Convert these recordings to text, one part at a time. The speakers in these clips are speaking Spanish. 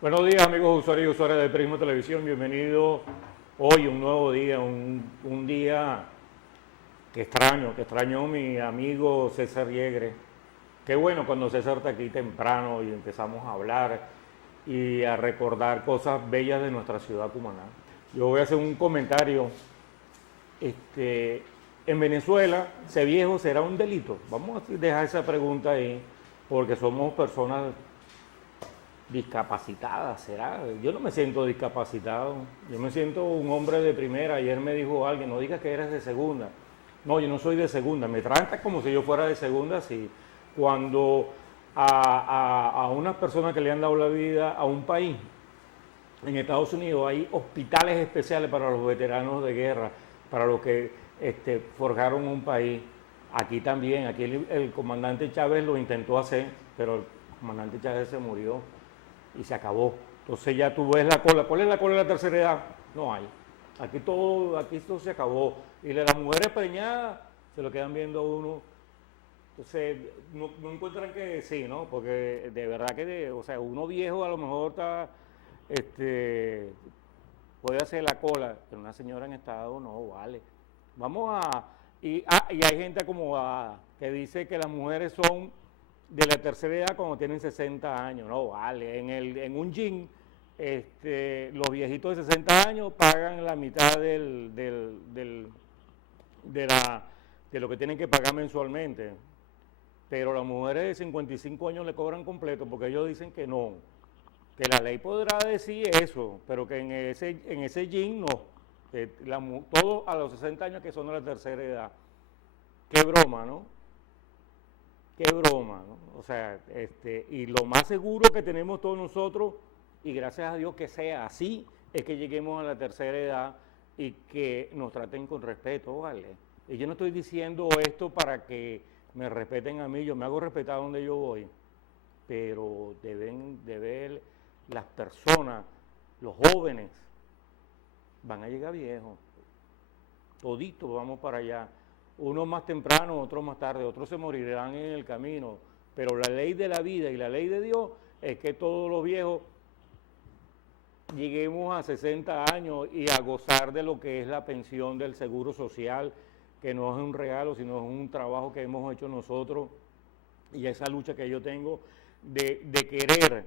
Buenos días, amigos usuarios y usuarias de Prisma Televisión. Bienvenidos hoy, un nuevo día, un día que extrañó mi amigo César Yegre. Qué bueno cuando César está aquí temprano y empezamos a hablar y a recordar cosas bellas de nuestra ciudad cumaná. Yo voy a hacer un comentario. Este, en Venezuela, ¿ser viejo será un delito? Vamos a dejar esa pregunta ahí, porque somos personas discapacitada, ¿será? Yo no me siento discapacitado, yo me siento un hombre de primera. Ayer me dijo alguien, no digas que eres de segunda. No, yo no soy de segunda, me trata como si yo fuera de segunda, sí. Cuando a unas personas que le han dado la vida a un país, en Estados Unidos hay hospitales especiales para los veteranos de guerra, para los que forjaron un país. Aquí también, aquí el comandante Chávez lo intentó hacer, pero el comandante Chávez se murió y se acabó. Entonces ya tú ves la cola. ¿Cuál es la cola de la tercera edad? No hay. Aquí todo se acabó. Y las mujeres preñadas se lo quedan viendo a uno. Entonces no encuentran que sí, ¿no? Porque de verdad que, o sea, uno viejo a lo mejor está, puede hacer la cola, pero una señora en estado no vale. Vamos a, y hay gente acomodada que dice que las mujeres son de la tercera edad cuando tienen 60 años, no vale. En un gym, los viejitos de 60 años pagan la mitad de, la, de lo que tienen que pagar mensualmente. Pero las mujeres de 55 años le cobran completo porque ellos dicen que no, que la ley podrá decir eso, pero que en ese gym no. Todos a los 60 años que son de la tercera edad. Qué broma, ¿no? Qué broma, ¿no? O sea, y lo más seguro que tenemos todos nosotros, y gracias a Dios que sea así, es que lleguemos a la tercera edad y que nos traten con respeto, ¿vale? Y yo no estoy diciendo esto para que me respeten a mí, yo me hago respetar donde yo voy, pero deben de ver las personas, los jóvenes, van a llegar viejos, toditos vamos para allá. Unos más temprano, otros más tarde, otros se morirán en el camino. Pero la ley de la vida y la ley de Dios es que todos los viejos lleguemos a 60 años y a gozar de lo que es la pensión del seguro social, que no es un regalo, sino es un trabajo que hemos hecho nosotros, y esa lucha que yo tengo de querer,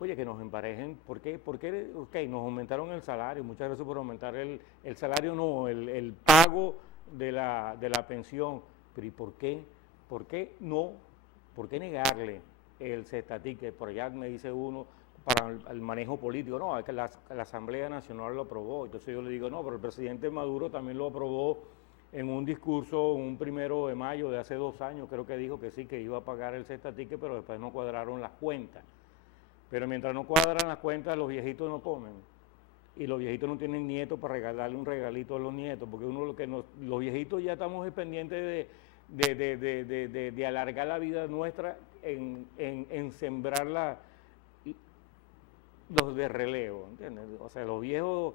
oye, que nos emparejen. ¿Por qué? Porque, ok, nos aumentaron el salario, muchas gracias por aumentar el salario, no, el pago de la pensión, pero ¿y por qué? ¿Por qué no? ¿Por qué negarle el cestaticket? Por allá me dice uno, para el manejo político, no, es que la Asamblea Nacional lo aprobó. Entonces yo le digo, no, pero el presidente Maduro también lo aprobó en un discurso, un 1 de mayo de hace 2 años, creo que dijo que sí, que iba a pagar el cestaticket, pero después no cuadraron las cuentas. Pero mientras no cuadran las cuentas, los viejitos no comen. Y los viejitos no tienen nietos para regalarle un regalito a los nietos, porque los viejitos ya estamos pendientes de alargar la vida nuestra en sembrar los de relevo, ¿entiendes? O sea, los viejos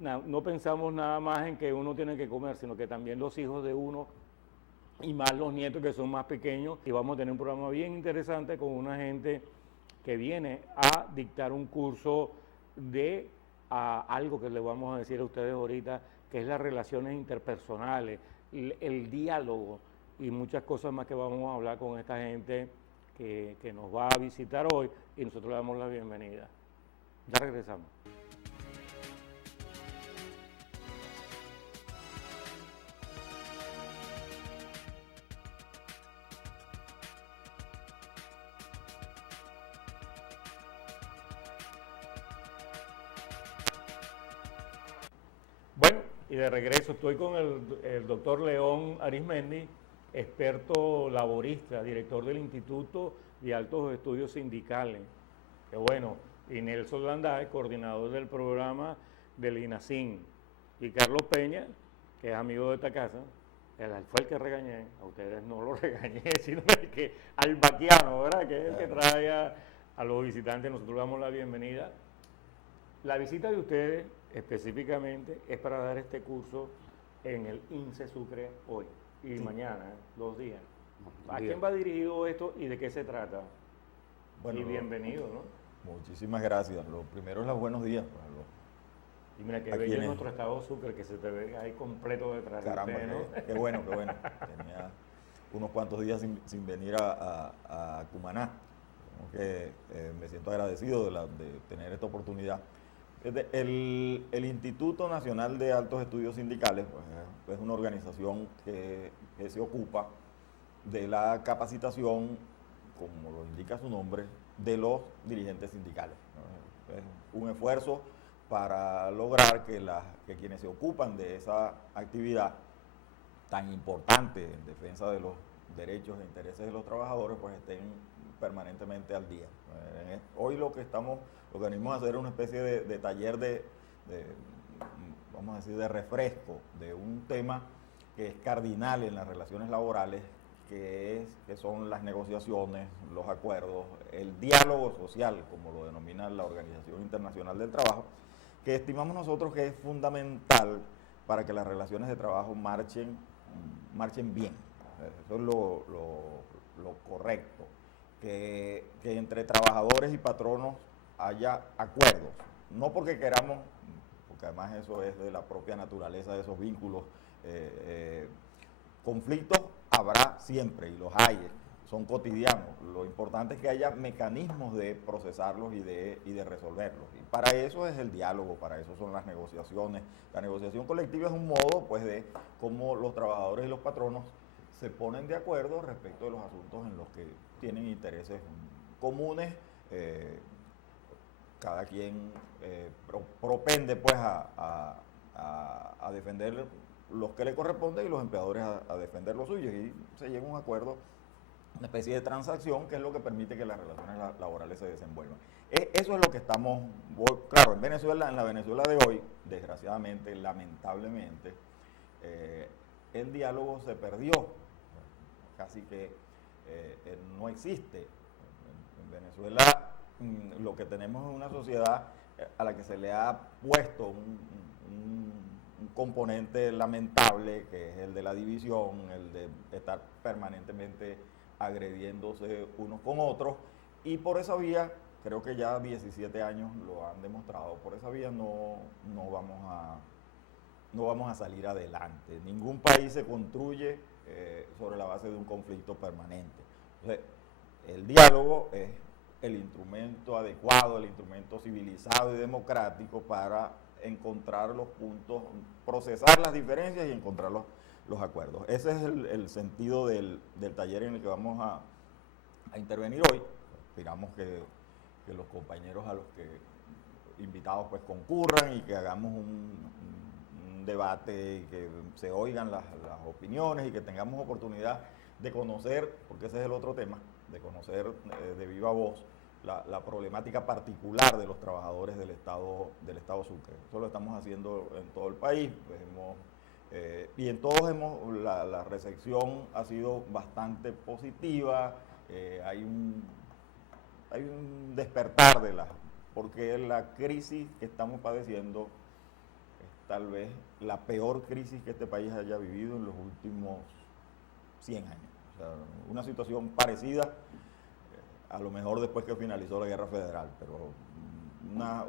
no pensamos nada más en que uno tiene que comer, sino que también los hijos de uno y más los nietos que son más pequeños. Y vamos a tener un programa bien interesante con una gente que viene a dictar un curso de algo que le vamos a decir a ustedes ahorita, que es las relaciones interpersonales, el diálogo y muchas cosas más que vamos a hablar con esta gente que nos va a visitar hoy, y nosotros le damos la bienvenida. Ya regresamos. Bueno, y de regreso estoy con el doctor León Arismendi, experto laborista, director del Instituto de Altos Estudios Sindicales. Que bueno, y Nelson Landay, coordinador del programa del INASIN. Y Carlos Peña, que es amigo de esta casa, fue el que regañé, a ustedes no lo regañé, sino al vaquiano, ¿verdad? Que es el que trae a los visitantes. Nosotros damos la bienvenida. La visita de ustedes específicamente es para dar este curso en el INSE Sucre hoy y sí, mañana, 2 días. ¿A quién va dirigido esto y de qué se trata? Bueno, y bienvenido, ¿no? Muchísimas gracias. Lo primero es los buenos días. Pues, y mira que bello nuestro estado Sucre, que se te ve ahí completo detrás de caramba, usted, ¿no? qué bueno, qué bueno. Tenía unos cuantos días sin venir a Cumaná. Como que me siento agradecido de tener esta oportunidad. El Instituto Nacional de Altos Estudios Sindicales pues, es una organización que se ocupa de la capacitación, como lo indica su nombre, de los dirigentes sindicales, ¿no? Es un esfuerzo para lograr que quienes se ocupan de esa actividad tan importante en defensa de los derechos e intereses de los trabajadores, pues estén permanentemente al día. Hoy lo que venimos a hacer es una especie de taller vamos a decir, de refresco de un tema que es cardinal en las relaciones laborales, que son las negociaciones, los acuerdos, el diálogo social, como lo denomina la Organización Internacional del Trabajo, que estimamos nosotros que es fundamental para que las relaciones de trabajo marchen bien. Eso es lo correcto, que entre trabajadores y patronos haya acuerdos, no porque queramos, porque además eso es de la propia naturaleza de esos vínculos. Conflictos habrá siempre y los hay, son cotidianos. Lo importante es que haya mecanismos de procesarlos y de resolverlos. Y para eso es el diálogo, para eso son las negociaciones. La negociación colectiva es un modo, pues, de cómo los trabajadores y los patronos se ponen de acuerdo respecto de los asuntos en los que tienen intereses comunes. Cada quien propende, pues, a defender los que le corresponden y los empleadores a defender los suyos, y se llega a un acuerdo, una especie de transacción que es lo que permite que las relaciones laborales se desenvuelvan. Eso es lo que estamos, claro, en la Venezuela de hoy, desgraciadamente, lamentablemente, el diálogo se perdió, casi que no existe. En Venezuela lo que tenemos es una sociedad a la que se le ha puesto un componente lamentable, que es el de la división, el de estar permanentemente agrediéndose unos con otros, y por esa vía, creo que ya 17 años lo han demostrado, por esa vía no vamos a salir adelante. Ningún país se construye sobre la base de un conflicto permanente. Entonces, el diálogo es el instrumento adecuado, el instrumento civilizado y democrático para encontrar los puntos, procesar las diferencias y encontrar los acuerdos. Ese es el sentido del taller en el que vamos a intervenir hoy. Esperamos que los compañeros a los que invitados pues concurran y que hagamos un debate y que se oigan las opiniones y que tengamos oportunidad de conocer, porque ese es el otro tema, de conocer de viva voz la problemática particular de los trabajadores del Estado Sucre. Eso lo estamos haciendo en todo el país, pues y en todos la recepción ha sido bastante positiva. Hay un despertar porque la crisis que estamos padeciendo es tal vez la peor crisis que este país haya vivido en los últimos 100 años. O sea, una situación parecida a lo mejor después que finalizó la Guerra Federal, pero una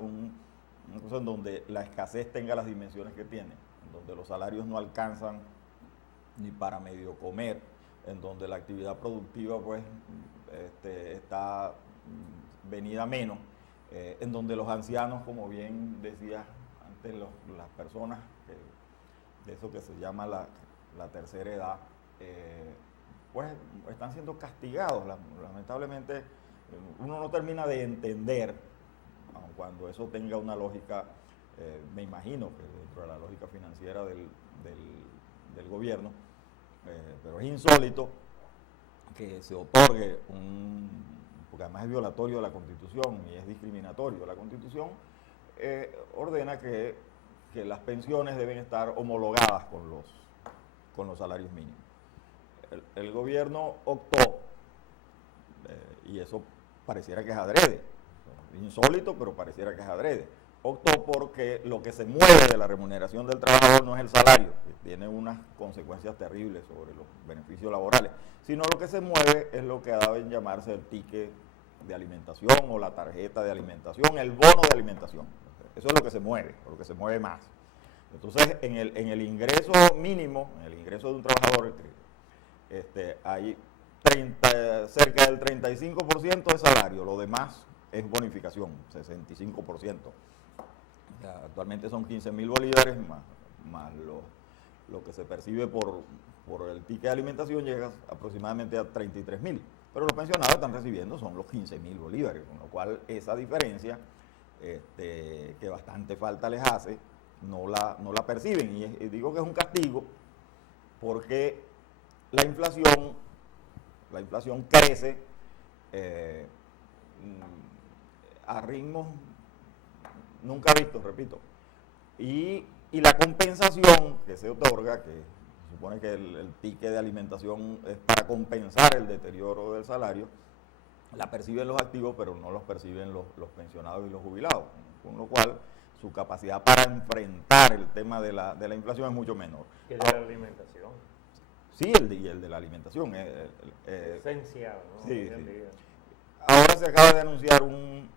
cosa en donde la escasez tenga las dimensiones que tiene, en donde los salarios no alcanzan ni para medio comer, en donde la actividad productiva pues está venida menos, en donde los ancianos, como bien decía antes, las personas de eso que se llama la tercera edad, pues están siendo castigados. Lamentablemente uno no termina de entender, aun cuando eso tenga una lógica, me imagino que dentro de la lógica financiera del gobierno, pero es insólito que se otorgue porque además es violatorio de la Constitución y es discriminatorio. La Constitución ordena que las pensiones deben estar homologadas con los salarios mínimos. El gobierno optó, y eso pareciera que es adrede, insólito, pero pareciera que es adrede, optó porque lo que se mueve de la remuneración del trabajador no es el salario, que tiene unas consecuencias terribles sobre los beneficios laborales, sino lo que se mueve es lo que ha dado en llamarse el ticket de alimentación o la tarjeta de alimentación, el bono de alimentación. Eso es lo que se mueve, lo que se mueve más. Entonces, en el ingreso mínimo, en el ingreso de un trabajador, hay cerca del 35% de salario, lo demás es bonificación, 65%. Actualmente son 15.000 bolívares, más lo que se percibe por el ticket de alimentación llega aproximadamente a 33.000. Pero los pensionados están recibiendo son los 15.000 bolívares, con lo cual esa diferencia, que bastante falta les hace, no la perciben. Y digo que es un castigo porque la inflación crece a ritmos nunca vistos, repito. Y la compensación que se otorga, que se supone que el ticket de alimentación es para compensar el deterioro del salario, la perciben los activos, pero no los perciben los pensionados y los jubilados, con lo cual su capacidad para enfrentar el tema de la inflación es mucho menor. ¿Y el de la alimentación? Sí, el de la alimentación. Esencial, ¿no? Sí, sí. Ahora se acaba de anunciar un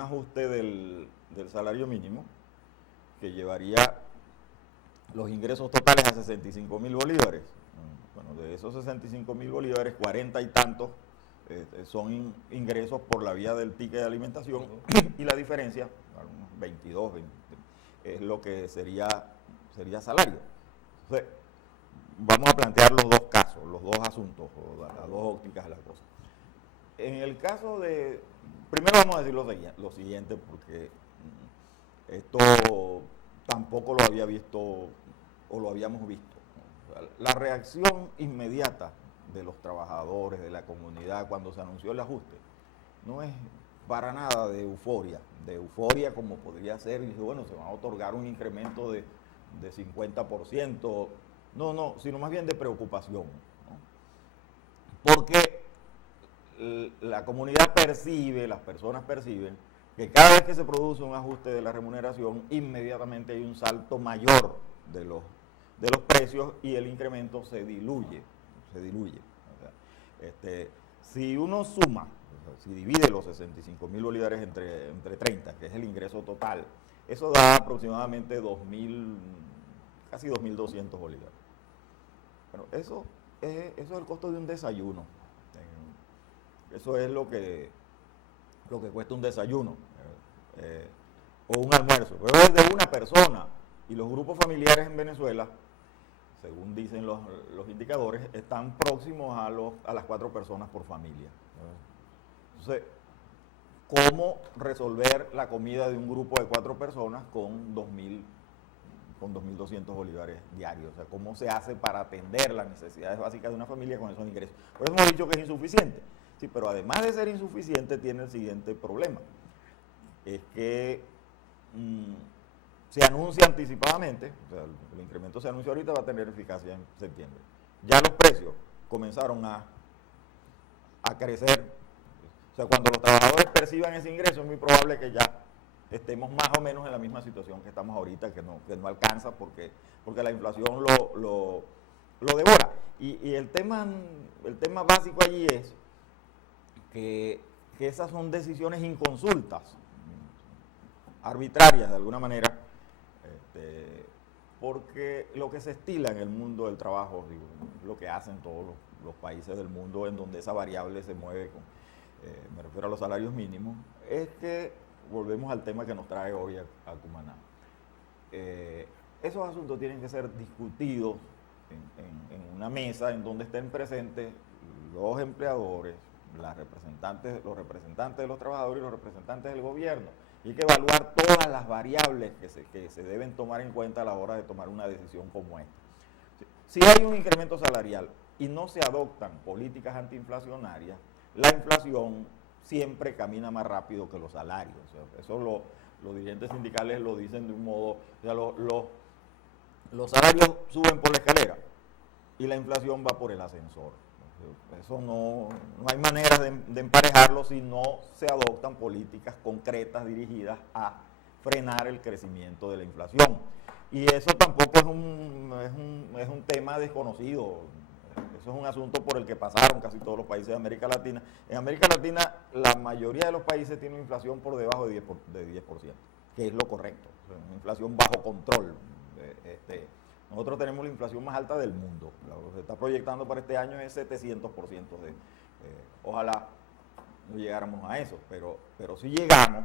ajuste del salario mínimo que llevaría los ingresos totales a 65.000 bolívares. Bueno, de esos 65.000 bolívares, 40 y tantos son ingresos por la vía del ticket de alimentación, y la diferencia, 22, 20, es lo que sería salario. Entonces, vamos a plantear los dos casos, los dos asuntos, o las dos ópticas de las cosas. En el caso de... Primero vamos a decir lo siguiente, porque esto tampoco lo había visto o lo habíamos visto. La reacción inmediata de los trabajadores, de la comunidad, cuando se anunció el ajuste, no es para nada de euforia como podría ser, y dice, bueno, se va a otorgar un incremento de 50%, no, sino más bien de preocupación, ¿no? Porque la comunidad percibe, las personas perciben, que cada vez que se produce un ajuste de la remuneración, inmediatamente hay un salto mayor de los precios y el incremento se diluye. O sea, si uno suma, si divide los 65.000 bolívares entre 30, que es el ingreso total, eso da aproximadamente casi 2.200 bolívares. Bueno, eso es el costo de un desayuno. Eso es lo que cuesta un desayuno o un almuerzo. Pero es de una persona, y los grupos familiares en Venezuela, según dicen los indicadores, están próximos a las 4 personas por familia. Entonces, ¿cómo resolver la comida de un grupo de 4 personas con 2.200 bolívares diarios? O sea, ¿cómo se hace para atender las necesidades básicas de una familia con esos ingresos? Por eso hemos dicho que es insuficiente. Sí, pero además de ser insuficiente, tiene el siguiente problema. Es que se anuncia anticipadamente, o sea, el incremento se anuncia ahorita, va a tener eficacia en septiembre. Ya los precios comenzaron a crecer. O sea, cuando los trabajadores perciban ese ingreso, es muy probable que ya estemos más o menos en la misma situación que estamos ahorita, que no alcanza porque la inflación lo devora. Y el tema básico allí es que esas son decisiones inconsultas, arbitrarias de alguna manera, porque lo que se estila en el mundo del trabajo, lo que hacen todos los países del mundo en donde esa variable se mueve, me refiero a los salarios mínimos, es que volvemos al tema que nos trae hoy a Cumaná. Esos asuntos tienen que ser discutidos en una mesa en donde estén presentes los empleadores, los representantes de los trabajadores y los representantes del gobierno. Y hay que evaluar todas las variables que se deben tomar en cuenta a la hora de tomar una decisión como esta. Si hay un incremento salarial y no se adoptan políticas antiinflacionarias, la inflación siempre camina más rápido que los salarios. O sea, eso los dirigentes sindicales lo dicen de un modo, o sea, los salarios suben por la escalera y la inflación va por el ascensor. Eso no hay manera de emparejarlo si no se adoptan políticas concretas dirigidas a frenar el crecimiento de la inflación. Y eso tampoco es un tema desconocido. Eso es un asunto por el que pasaron casi todos los países de América Latina. En América Latina, la mayoría de los países tienen inflación por debajo de 10%, que es lo correcto. O sea, una inflación bajo control. Nosotros tenemos la inflación más alta del mundo. Lo que se está proyectando para este año es 700%. Ojalá no llegáramos a eso, pero si llegamos,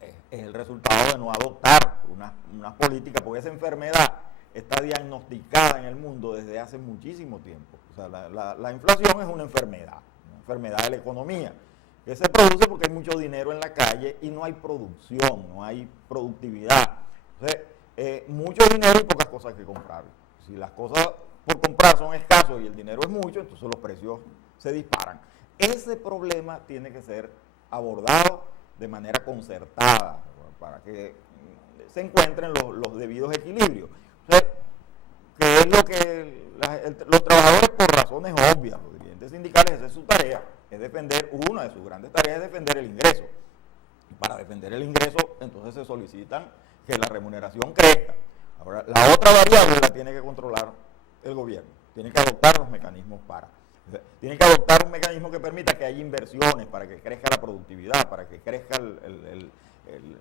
es el resultado de no adoptar unas políticas, porque esa enfermedad está diagnosticada en el mundo desde hace muchísimo tiempo. O sea, la inflación es una enfermedad de la economía, que se produce porque hay mucho dinero en la calle y no hay producción, no hay productividad. Entonces, mucho dinero y pocas cosas que comprar. Si las cosas por comprar son escasos y el dinero es mucho, entonces los precios se disparan. Ese problema tiene que ser abordado de manera concertada para que se encuentren los debidos equilibrios. Entonces, ¿qué es lo que los trabajadores, por razones obvias, los dirigentes sindicales, esa es su tarea, es defender, una de sus grandes tareas es defender el ingreso. Para defender el ingreso, entonces se solicitan que la remuneración crezca. Ahora, la otra variable la tiene que controlar el gobierno, tiene que adoptar los mecanismos tiene que adoptar un mecanismo que permita que haya inversiones para que crezca la productividad, para que crezca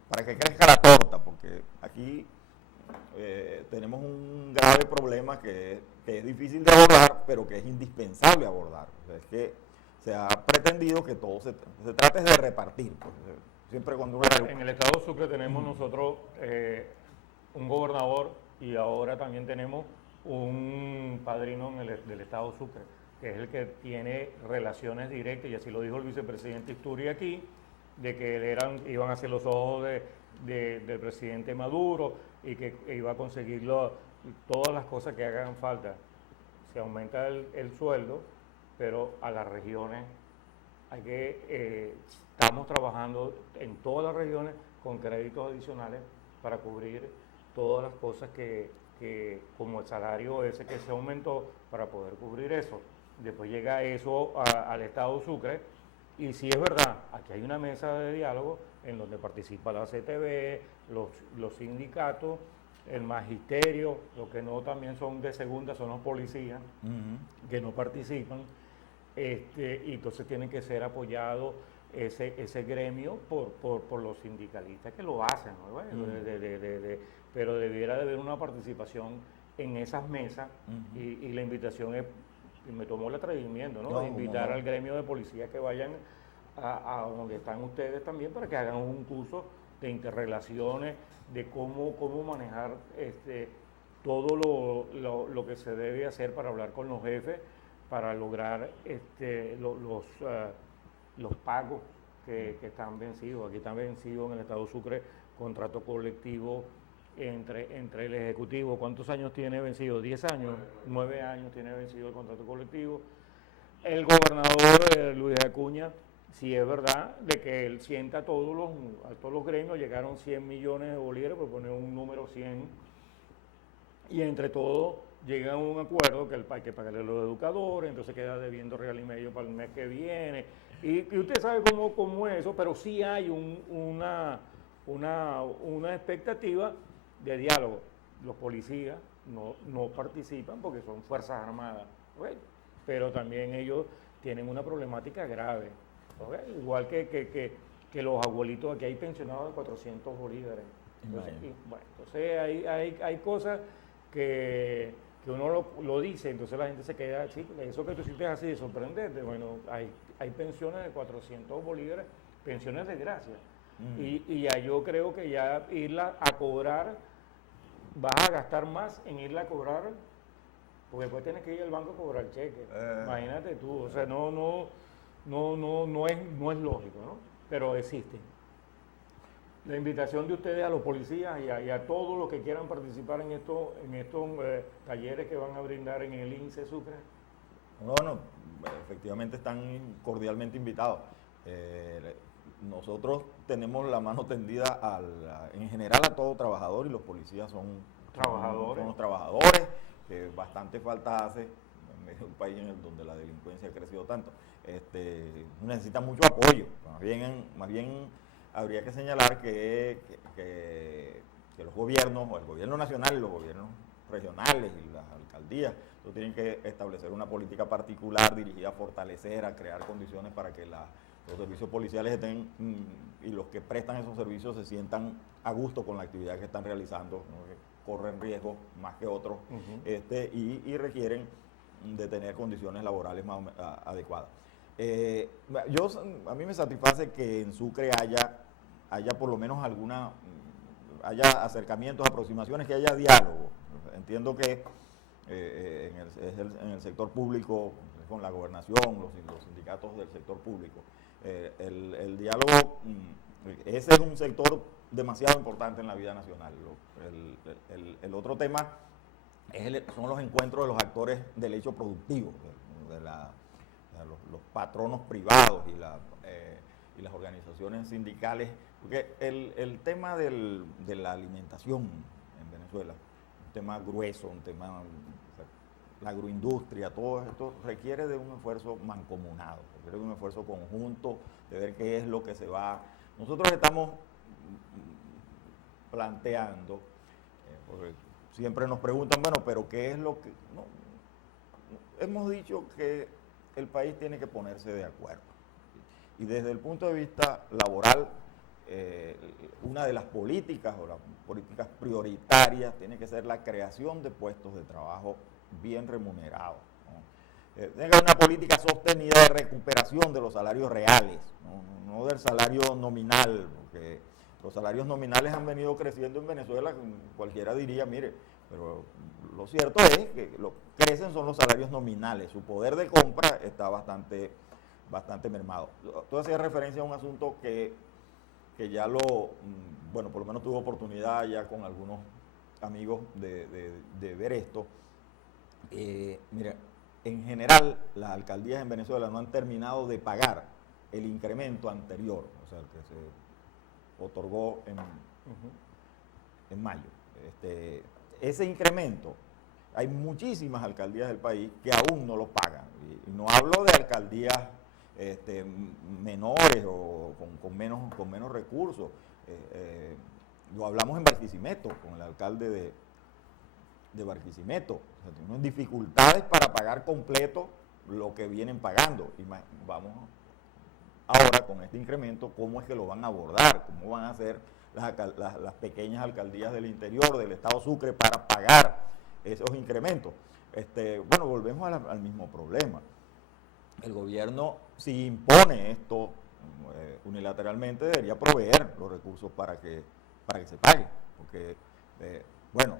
para que crezca la torta, porque aquí tenemos un grave problema que es difícil de abordar, pero que es indispensable abordar. O sea, es que se ha pretendido que todo se trate de repartir. Pues, siempre cuando en el estado Sucre tenemos nosotros un gobernador y ahora también tenemos un padrino del estado Sucre, que es el que tiene relaciones directas, y así lo dijo el vicepresidente Isturi aquí, de que iban a ser los ojos del presidente Maduro y que iba a conseguir todas las cosas que hagan falta. Se aumenta el sueldo, pero a las regiones estamos trabajando en todas las regiones con créditos adicionales para cubrir todas las cosas que como el salario ese que se aumentó, para poder cubrir eso. Después llega eso al estado Sucre, y si es verdad, aquí hay una mesa de diálogo en donde participa la CTV, los sindicatos, el magisterio, los que no también son de segunda son los policías, que no participan, y entonces tienen que ser apoyados ese gremio por los sindicalistas que lo hacen, ¿no? Bueno, pero debiera de haber una participación en esas mesas, y la invitación es, y me tomó el atrevimiento, ¿no? De invitar al gremio de policías que vayan a donde están ustedes también, para que hagan un curso de interrelaciones, de cómo manejar todo lo que se debe hacer para hablar con los jefes, para lograr los pagos que están vencidos. Aquí están vencidos en el estado Sucre contrato colectivo entre el Ejecutivo. ¿Cuántos años tiene vencido? 10 años, 9 años tiene vencido el contrato colectivo. El gobernador Luis Acuña, si es verdad de que él sienta a todos los gremios, llegaron 100 millones de bolívares, por poner un número 100, y entre todos llegan a un acuerdo que hay que pagarle a los educadores, entonces queda debiendo $1,5 para el mes que viene, y usted sabe cómo es eso, pero sí hay una expectativa de diálogo. Los policías no participan porque son Fuerzas Armadas, ¿okay? Pero también ellos tienen una problemática grave, ¿okay? Igual que los abuelitos, aquí hay pensionados de 400 bolívares. Entonces hay cosas que uno lo dice, entonces la gente se queda así, eso que tú hiciste así de sorprendente. Bueno, hay pensiones de 400 bolívares, pensiones de gracia. Y ya yo creo que ya irla a cobrar, vas a gastar más en irla a cobrar, porque después tienes que ir al banco a cobrar cheque. Imagínate tú, o sea, no es lógico, ¿no? Pero existe. La invitación de ustedes a los policías y a todos los que quieran participar en estos talleres que van a brindar en el INSE Sucre. Bueno, efectivamente están cordialmente invitados. Nosotros tenemos la mano tendida en general a todo trabajador, y los policías son los trabajadores, que bastante falta hace en medio de un país donde la delincuencia ha crecido tanto. Necesita mucho apoyo. Más bien habría que señalar que los gobiernos, o el gobierno nacional y los gobiernos regionales y las alcaldías, Entonces tienen que establecer una política particular dirigida a fortalecer, a crear condiciones para que los servicios policiales estén y los que prestan esos servicios se sientan a gusto con la actividad que están realizando, ¿no? Que corren riesgos más que otros, y requieren de tener condiciones laborales más adecuadas. A mí me satisface que en Sucre haya por lo menos haya acercamientos, aproximaciones, que haya diálogo. Entiendo que en el sector público, con la gobernación, los sindicatos del sector público, el diálogo, ese es un sector demasiado importante en la vida nacional. El otro tema son los encuentros de los actores del hecho productivo, los patronos privados y las organizaciones sindicales, porque el tema de la alimentación en Venezuela, un tema grueso, un tema, la agroindustria, todo esto requiere de un esfuerzo mancomunado, requiere de un esfuerzo conjunto, de ver qué es lo que se va. Nosotros estamos planteando, porque siempre nos preguntan, bueno, pero ¿qué es lo que...? No, hemos dicho que el país tiene que ponerse de acuerdo. Y desde el punto de vista laboral, una de las políticas o las políticas prioritarias tiene que ser la creación de puestos de trabajo bien remunerados, ¿no? Tiene que haber una política sostenida de recuperación de los salarios reales, no del salario nominal, porque los salarios nominales han venido creciendo en Venezuela. Cualquiera diría, mire, pero lo cierto es que lo que crecen son los salarios nominales, su poder de compra está bastante mermado. Tú hacías referencia a un asunto que ya bueno, por lo menos tuve oportunidad ya con algunos amigos de ver esto. Mira, en general las alcaldías en Venezuela no han terminado de pagar el incremento anterior, o sea, el que se otorgó en mayo. Ese incremento, hay muchísimas alcaldías del país que aún no lo pagan. Y no hablo de alcaldías menores o con menos recursos. Lo hablamos en Barquisimeto, con el alcalde de Barquisimeto. O sea, tienen dificultades para pagar completo lo que vienen pagando. Y vamos ahora con este incremento, ¿cómo es que lo van a abordar? ¿Cómo van a hacer las pequeñas alcaldías del interior del estado Sucre para pagar esos incrementos? Bueno, volvemos al mismo problema. El gobierno, si impone esto unilateralmente, debería proveer los recursos para que se pague, porque, bueno,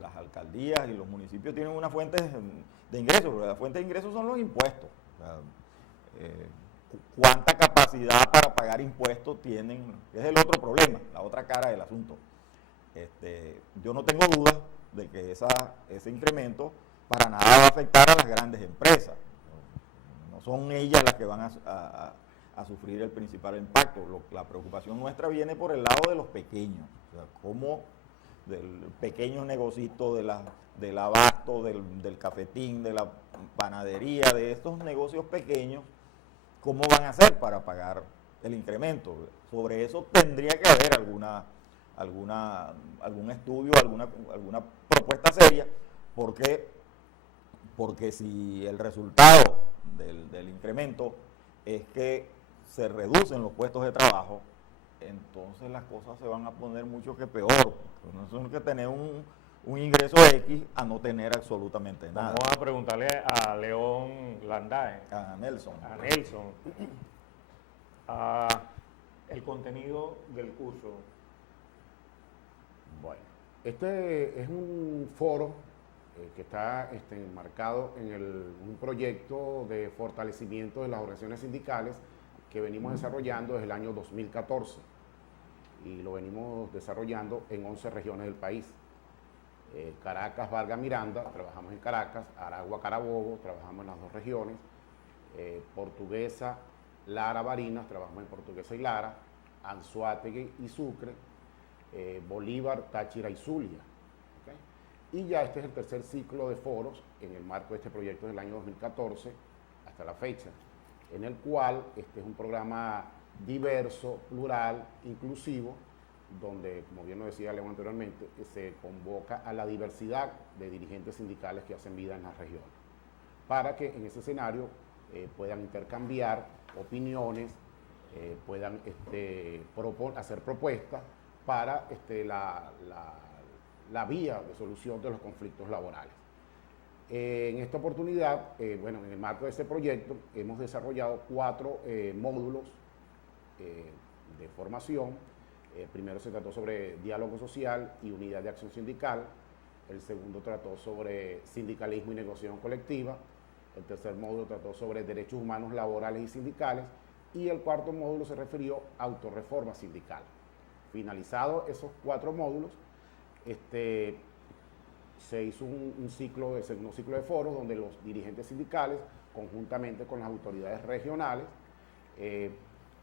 las alcaldías y los municipios tienen una fuente de ingresos, porque la fuente de ingresos son los impuestos. O sea, ¿cuánta capacidad para pagar impuestos tienen? Ese es el otro problema, la otra cara del asunto. Yo no tengo dudas de que ese incremento para nada va a afectar a las grandes empresas. No son ellas las que van a sufrir el principal impacto. La preocupación nuestra viene por el lado de los pequeños, o sea, cómo del pequeño negocito del abasto, del cafetín, de la panadería, de estos negocios pequeños, ¿cómo van a hacer para pagar el incremento? Sobre eso tendría que haber algún estudio, alguna propuesta seria, porque si el resultado del incremento es que se reducen los puestos de trabajo, entonces las cosas se van a poner mucho que peor. No es que tener un ingreso X a no tener absolutamente nada. Vamos a preguntarle a León Landae. A Nelson. El contenido del curso. Bueno, este es un foro que está enmarcado en un proyecto de fortalecimiento de las organizaciones sindicales que venimos desarrollando desde el año 2014 y lo venimos desarrollando en 11 regiones del país. Caracas, Vargas, Miranda, trabajamos en Caracas, Aragua, Carabobo, trabajamos en las dos regiones, Portuguesa, Lara, Barinas, trabajamos en Portuguesa y Lara, Anzoátegui y Sucre, Bolívar, Táchira y Zulia. ¿Okay? Y ya este es el tercer ciclo de foros en el marco de este proyecto del año 2014 hasta la fecha, en el cual este es un programa diverso, plural, inclusivo, donde, como bien lo decía León anteriormente, se convoca a la diversidad de dirigentes sindicales que hacen vida en las regiones, para que en ese escenario puedan intercambiar opiniones, puedan hacer propuestas para la vía de solución de los conflictos laborales. En esta oportunidad, bueno, en el marco de este proyecto, hemos desarrollado 4 módulos de formación. Primero se trató sobre diálogo social y unidad de acción sindical. El segundo trató sobre sindicalismo y negociación colectiva. El tercer módulo trató sobre derechos humanos laborales y sindicales. Y el cuarto módulo se refirió a autorreforma sindical. Finalizados esos 4 módulos, se hizo un ciclo de foros donde los dirigentes sindicales, conjuntamente con las autoridades regionales,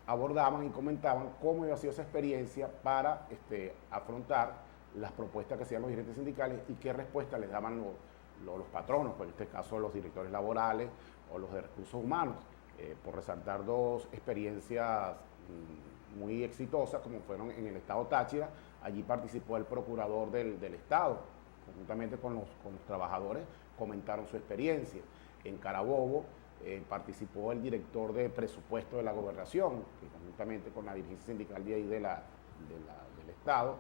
abordaban y comentaban cómo había sido esa experiencia para afrontar las propuestas que hacían los dirigentes sindicales y qué respuesta les daban los patronos, pues en este caso los directores laborales o los de recursos humanos, por resaltar 2 experiencias muy exitosas como fueron en el estado Táchira. Allí participó el procurador del estado, conjuntamente con los trabajadores, comentaron su experiencia. En Carabobo participó el director de presupuesto de la gobernación, que conjuntamente con la dirigencia sindical de ahí del estado,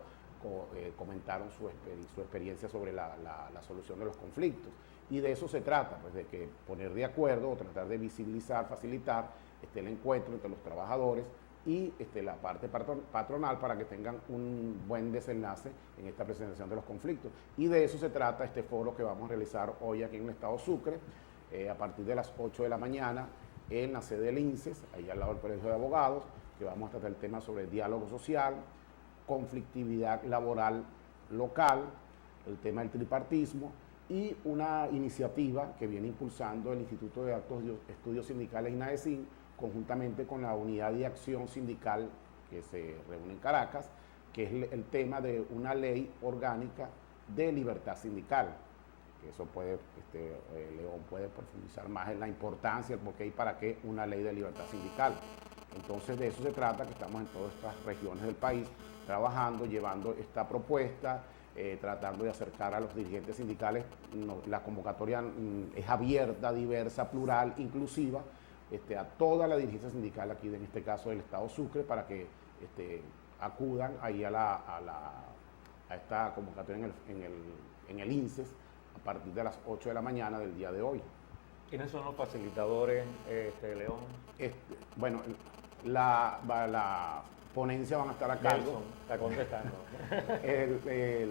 comentaron su experiencia sobre la solución de los conflictos. Y de eso se trata, pues, de que poner de acuerdo o tratar de visibilizar, facilitar el encuentro entre los trabajadores y la parte patronal para que tengan un buen desenlace en esta presentación de los conflictos. Y de eso se trata este foro que vamos a realizar hoy aquí en el estado Sucre, a partir de las 8 de la mañana en la sede del INSES, ahí al lado del Colegio de Abogados, que vamos a tratar el tema sobre diálogo social, conflictividad laboral local, el tema del tripartismo y una iniciativa que viene impulsando el Instituto de Altos Estudios Sindicales INAESIN, conjuntamente con la Unidad de Acción Sindical que se reúne en Caracas, que es el tema de una ley orgánica de libertad sindical. Que eso puede, León puede profundizar más en la importancia, el porqué y para qué una ley de libertad sindical. Entonces de eso se trata, que estamos en todas estas regiones del país trabajando, llevando esta propuesta, tratando de acercar a los dirigentes sindicales. La convocatoria es abierta, diversa, plural, inclusiva, a toda la dirigencia sindical aquí, en este caso del estado Sucre, para que acudan ahí a esta convocatoria en el INSES a partir de las 8 de la mañana del día de hoy. ¿Quiénes son los facilitadores, León? Bueno, la ponencia van a estar a cargo. Nelson, está contestando.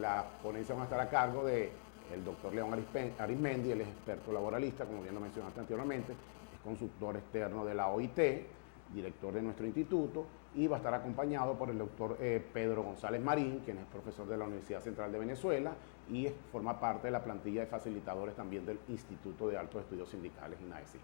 La ponencia van a estar a cargo del doctor León Arismendi, él es experto laboralista, como bien lo mencionaste anteriormente, es consultor externo de la OIT, director de nuestro instituto, y va a estar acompañado por el doctor Pedro González Marín, quien es profesor de la Universidad Central de Venezuela y forma parte de la plantilla de facilitadores también del Instituto de Altos Estudios Sindicales INAESI.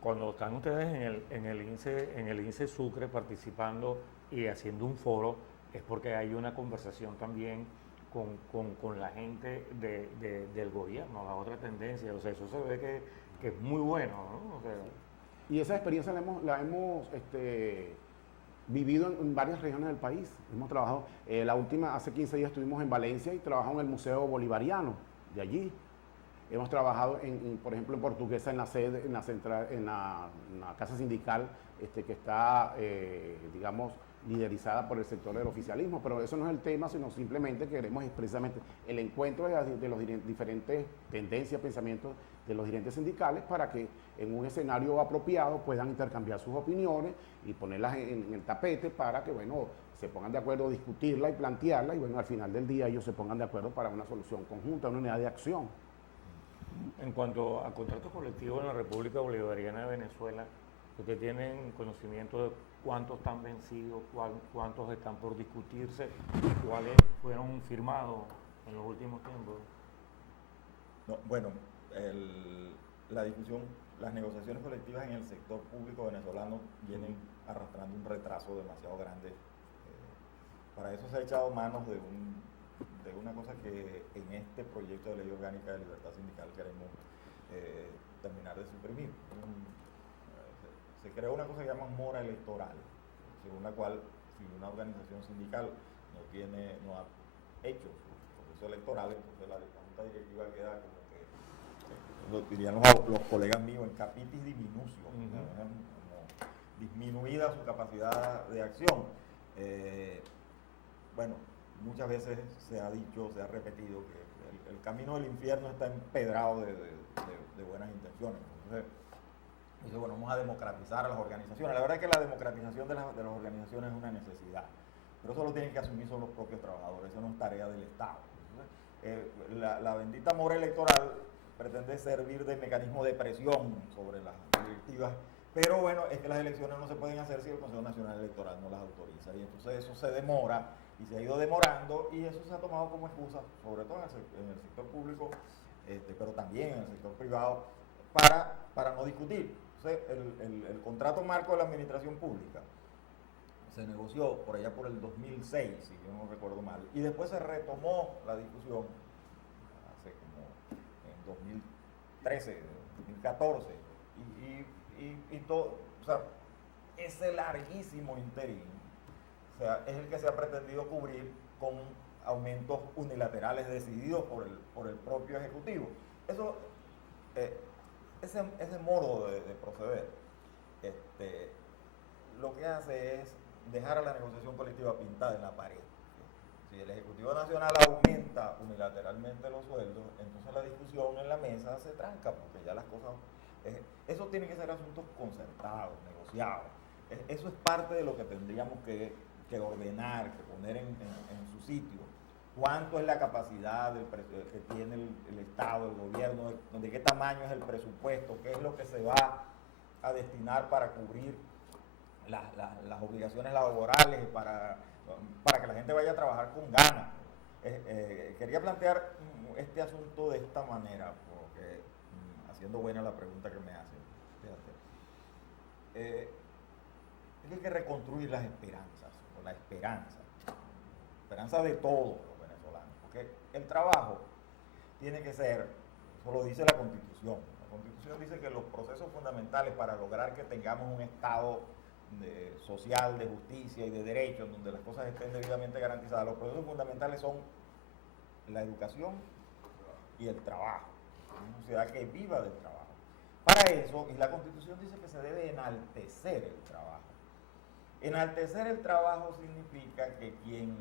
Cuando están ustedes en el INSE Sucre participando y haciendo un foro, es porque hay una conversación también con la gente del gobierno, la otra tendencia. O sea, eso se ve que es muy bueno, ¿no? O sea, y esa experiencia la hemos vivido en varias regiones del país. Hemos trabajado, la última, hace 15 días estuvimos en Valencia y trabajamos en el Museo Bolivariano de allí. Hemos trabajado, por ejemplo, en Portuguesa, en la sede, en la casa sindical que está, digamos, liderizada por el sector del oficialismo, pero eso no es el tema, sino simplemente queremos precisamente el encuentro de los diferentes tendencias, pensamientos de los dirigentes sindicales para que en un escenario apropiado puedan intercambiar sus opiniones y ponerlas en el tapete para que, bueno, se pongan de acuerdo, discutirla y plantearla y, bueno, al final del día ellos se pongan de acuerdo para una solución conjunta, una unidad de acción. En cuanto a contratos colectivos en la República Bolivariana de Venezuela, ¿ustedes tienen conocimiento de cuántos están vencidos, cuántos están por discutirse y cuáles fueron firmados en los últimos tiempos? No, bueno, la discusión, las negociaciones colectivas en el sector público venezolano vienen arrastrando un retraso demasiado grande. Para eso se ha echado manos de una cosa que en este proyecto de ley orgánica de libertad sindical queremos terminar de suprimir. Se creó una cosa que se llama mora electoral, según la cual si una organización sindical no ha hecho su proceso electoral, entonces la junta directiva queda como que, lo dirían los colegas míos, en capitis diminucio, como disminuida su capacidad de acción. Bueno, muchas veces se ha dicho, se ha repetido que el camino del infierno está empedrado de buenas intenciones. Entonces, bueno, vamos a democratizar a las organizaciones. La verdad es que la democratización de las organizaciones es una necesidad, pero eso lo tienen que asumir son los propios trabajadores, eso no es tarea del Estado. Entonces, la bendita mora electoral pretende servir de mecanismo de presión sobre las directivas, pero bueno, es que las elecciones no se pueden hacer si el Consejo Nacional Electoral no las autoriza, y entonces eso se demora, y se ha ido demorando, y eso se ha tomado como excusa, sobre todo en el sector público, pero también en el sector privado, para no discutir. Entonces, el contrato marco de la administración pública se negoció por allá por el 2006, si yo no recuerdo mal, y después se retomó la discusión hace como en 2013, 2014, y todo, o sea, ese larguísimo interín, o sea, es el que se ha pretendido cubrir con aumentos unilaterales decididos por el propio Ejecutivo. Eso, ese modo de proceder, lo que hace es dejar a la negociación colectiva pintada en la pared. Si el Ejecutivo Nacional aumenta unilateralmente los sueldos, entonces la discusión en la mesa se tranca, porque ya las cosas... eso tiene que ser asuntos concertados, negociados. Eso es parte de lo que tendríamos que ordenar, que poner en su sitio. ¿Cuánto es la capacidad que tiene el Estado, el gobierno? ¿De qué tamaño es el presupuesto? ¿Qué es lo que se va a destinar para cubrir las obligaciones laborales, para que la gente vaya a trabajar con ganas? Quería plantear este asunto de esta manera, porque haciendo buena la pregunta que me hacen. Hay que reconstruir las esperanzas, o la esperanza de todos los venezolanos, porque el trabajo tiene que ser, eso lo dice la Constitución. La Constitución dice que los procesos fundamentales para lograr que tengamos un Estado social, de justicia y de derechos, donde las cosas estén debidamente garantizadas, los procesos fundamentales son la educación y el trabajo, una sociedad que viva del trabajo. Para eso, y la Constitución dice que se debe enaltecer el trabajo. Enaltecer el trabajo significa que quien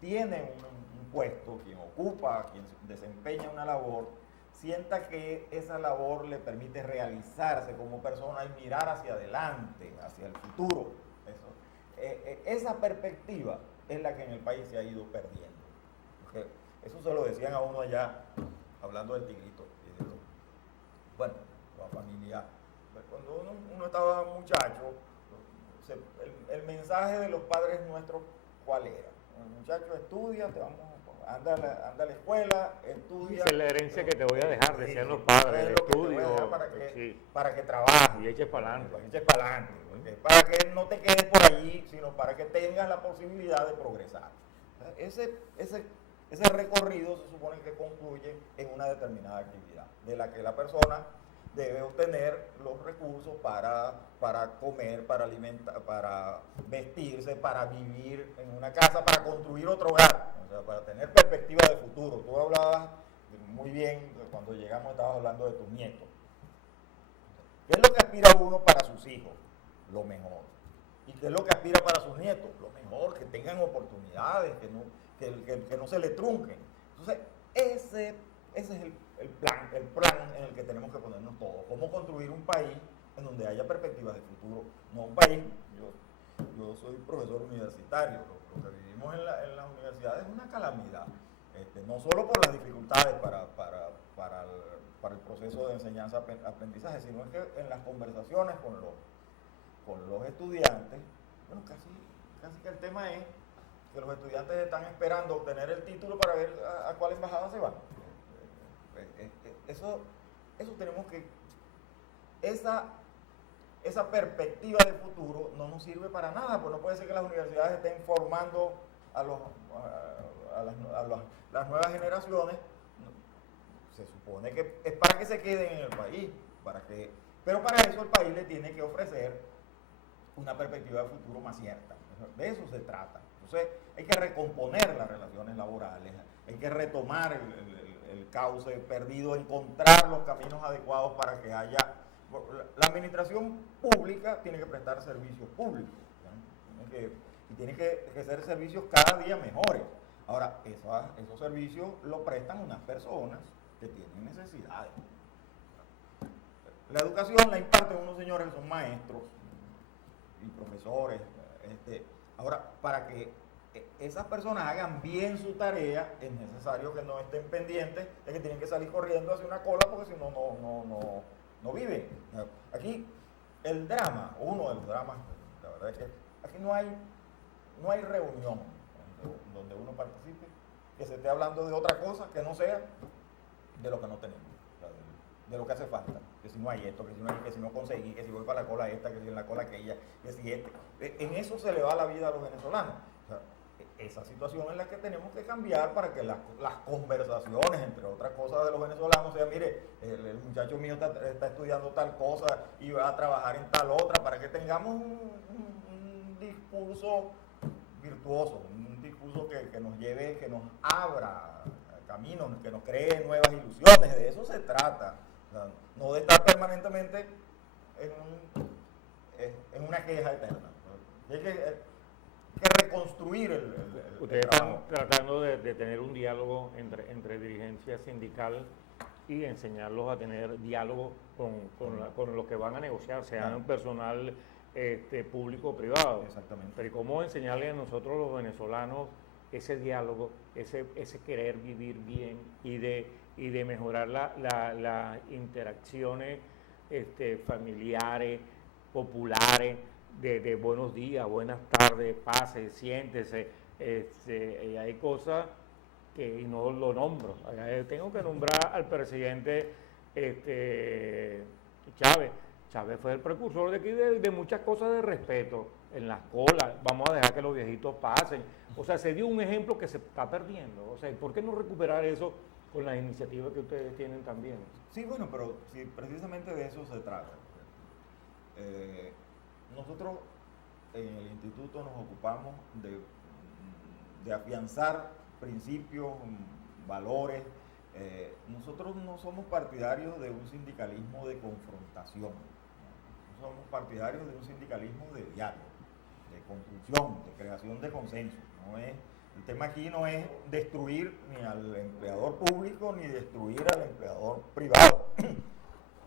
tiene un puesto, quien ocupa, quien desempeña una labor, sienta que esa labor le permite realizarse como persona y mirar hacia adelante, hacia el futuro. Esa perspectiva es la que en el país se ha ido perdiendo. Porque eso se lo decían a uno allá, hablando del Tigrito. Bueno, la familia, cuando uno estaba muchacho, el mensaje de los padres nuestros, ¿cuál era? El muchacho estudia, anda a la escuela, estudia. Es la herencia que te voy a dejar, decían los padres, el estudio. Para que trabajes. Y eches para adelante. Para que no te quedes por allí, sino para que tengas la posibilidad de progresar. Ese recorrido se supone que concluye en una determinada actividad, de la que la persona debe obtener los recursos para comer, para alimentar, para vestirse, para vivir en una casa, para construir otro hogar, o sea, para tener perspectiva de futuro. Tú hablabas muy bien, cuando llegamos estabas hablando de tus nietos. ¿Qué es lo que aspira uno para sus hijos? Lo mejor. ¿Y qué es lo que aspira para sus nietos? Lo mejor, que tengan oportunidades, que no se le trunquen. Entonces, ese es el plan en el que tenemos que ponernos todos. Cómo construir un país en donde haya perspectivas de futuro. No un país, yo soy profesor universitario, lo que vivimos en las universidades es una calamidad. No solo por las dificultades para el proceso de enseñanza-aprendizaje, sino es que en las conversaciones con los estudiantes, bueno, casi que el tema es que los estudiantes están esperando obtener el título para ver a cuál embajada se van. Eso tenemos que... Esa perspectiva de futuro no nos sirve para nada, pues no puede ser que las universidades estén formando a las nuevas generaciones. Se supone que es para que se queden en el país, pero para eso el país le tiene que ofrecer una perspectiva de futuro más cierta. De eso se trata. Entonces hay que recomponer las relaciones laborales, hay que retomar el cauce perdido, encontrar los caminos adecuados para que haya... La administración pública tiene que prestar servicios públicos, ¿no? Tiene que ser servicios cada día mejores. Ahora, esos servicios lo prestan unas personas que tienen necesidades. La educación la imparten unos señores que son maestros y profesores. Ahora, para que esas personas hagan bien su tarea, es necesario que no estén pendientes de que tienen que salir corriendo hacia una cola porque si no, no viven. Aquí, el drama, uno de los dramas, la verdad es que aquí no hay reunión donde uno participe que se esté hablando de otra cosa que no sea de lo que no tenemos, de lo que hace falta, que si no hay esto, que si no conseguí, que si voy para la cola esta, que si en la cola aquella, que si en eso se le va la vida a los venezolanos. O sea, esa situación es la que tenemos que cambiar para que las conversaciones, entre otras cosas, de los venezolanos sean, mire, el muchacho mío está estudiando tal cosa y va a trabajar en tal otra, para que tengamos un discurso virtuoso, un discurso que nos lleve, que nos abra caminos, que nos cree nuevas ilusiones. De eso se trata. O sea, no de estar permanentemente en una queja eterna. Hay que reconstruir el Ustedes están tratando de tener un diálogo entre dirigencia sindical y enseñarlos a tener diálogo con los que van a negociar, sean personal público o privado. Exactamente. Pero ¿cómo enseñarle a nosotros los venezolanos ese diálogo, ese querer vivir bien y de mejorar las interacciones familiares, populares, de buenos días, buenas tardes, pase, siéntese? Hay cosas que no lo nombro. Tengo que nombrar al presidente Chávez. Chávez fue el precursor de aquí de muchas cosas de respeto en las colas. Vamos a dejar que los viejitos pasen. O sea, se dio un ejemplo que se está perdiendo. O sea, ¿por qué no recuperar eso con las iniciativas que ustedes tienen también? Sí, bueno, pero sí, precisamente de eso se trata. Nosotros en el instituto nos ocupamos de afianzar principios, valores. Nosotros no somos partidarios de un sindicalismo de confrontación. Somos partidarios de un sindicalismo de diálogo, de construcción, de creación de consenso. El tema aquí no es destruir ni al empleador público ni destruir al empleador privado,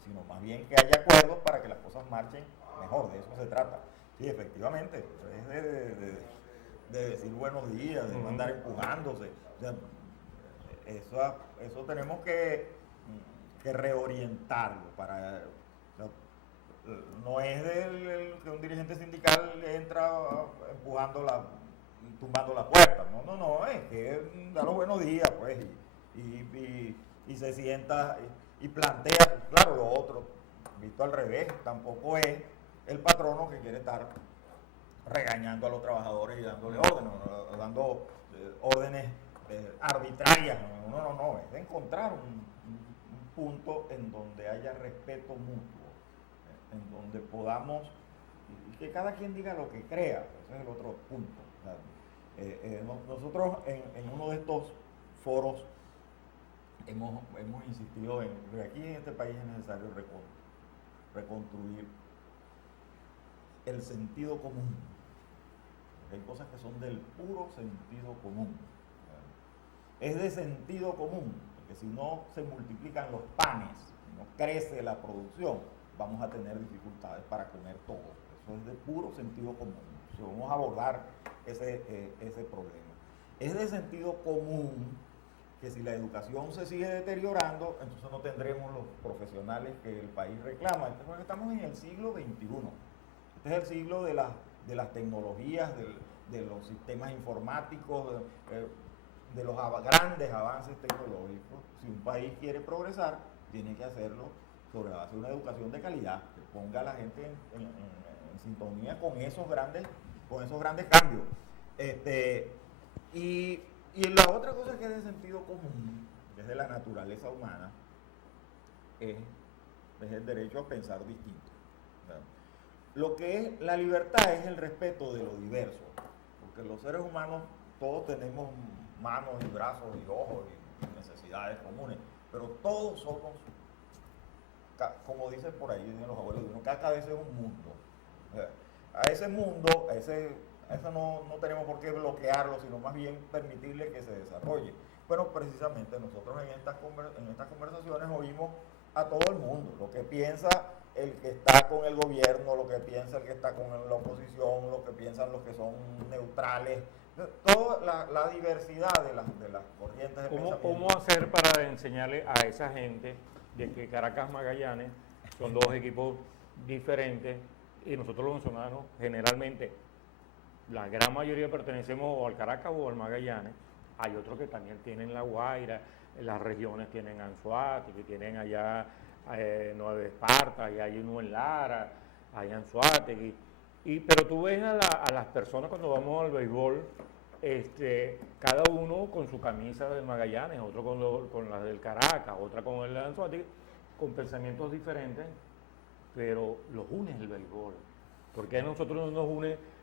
sino más bien que haya acuerdos para que las cosas marchen mejor. De eso se trata. Sí, efectivamente, es de decir buenos días, de no andar empujándose. O sea, eso tenemos que reorientarlo para... No es que un dirigente sindical entra tumbando la puerta. No, es que da los buenos días, pues, y se sienta y plantea, claro, lo otro, visto al revés, tampoco es el patrono que quiere estar regañando a los trabajadores y dándole dando órdenes arbitrarias. No, es de encontrar un punto en donde haya respeto mutuo, en donde podamos, y que cada quien diga lo que crea. Ese es el otro punto. O sea, nosotros en uno de estos foros hemos insistido en que aquí en este país es necesario reconstruir el sentido común. Hay cosas que son del puro sentido común. Es de sentido común, porque si no se multiplican los panes, si no crece la producción, vamos a tener dificultades para comer todo. Eso es de puro sentido común. Entonces vamos a abordar ese problema. Es de sentido común que si la educación se sigue deteriorando, entonces no tendremos los profesionales que el país reclama. Entonces estamos en el siglo XXI. Este es el siglo de las tecnologías, de los sistemas informáticos, de los grandes avances tecnológicos. Si un país quiere progresar, tiene que hacerlo sobre la base de una educación de calidad, que ponga a la gente en sintonía con esos grandes cambios. Y la otra cosa que es de sentido común, que es de la naturaleza humana, es el derecho a pensar distinto. ¿Verdad? Lo que es la libertad es el respeto de lo diverso. porque los seres humanos todos tenemos manos y brazos y ojos y necesidades comunes, pero todos somos, como dicen por ahí, dicen los abuelos, cada cabeza es un mundo. A ese mundo, a eso no tenemos por qué bloquearlo, sino más bien permitirle que se desarrolle. Pero precisamente nosotros en estas conversaciones oímos a todo el mundo, lo que piensa el que está con el gobierno, lo que piensa el que está con la oposición, lo que piensan los que son neutrales, toda la diversidad de las corrientes de pensamiento. ¿Cómo hacer para enseñarle a esa gente de que Caracas Magallanes son dos equipos diferentes y nosotros los venezolanos generalmente, la gran mayoría pertenecemos o al Caracas o al Magallanes? Hay otros que también tienen La Guaira, en las regiones tienen Anzoátegui, que tienen allá Nueva Esparta, y hay uno en Lara, hay Anzoátegui. Pero tú ves a las personas cuando vamos al béisbol, cada uno con su camisa del Magallanes, otro con la del Caracas, otra con el Anzoátegui, con pensamientos diferentes, pero los une el béisbol. Porque a nosotros no nos une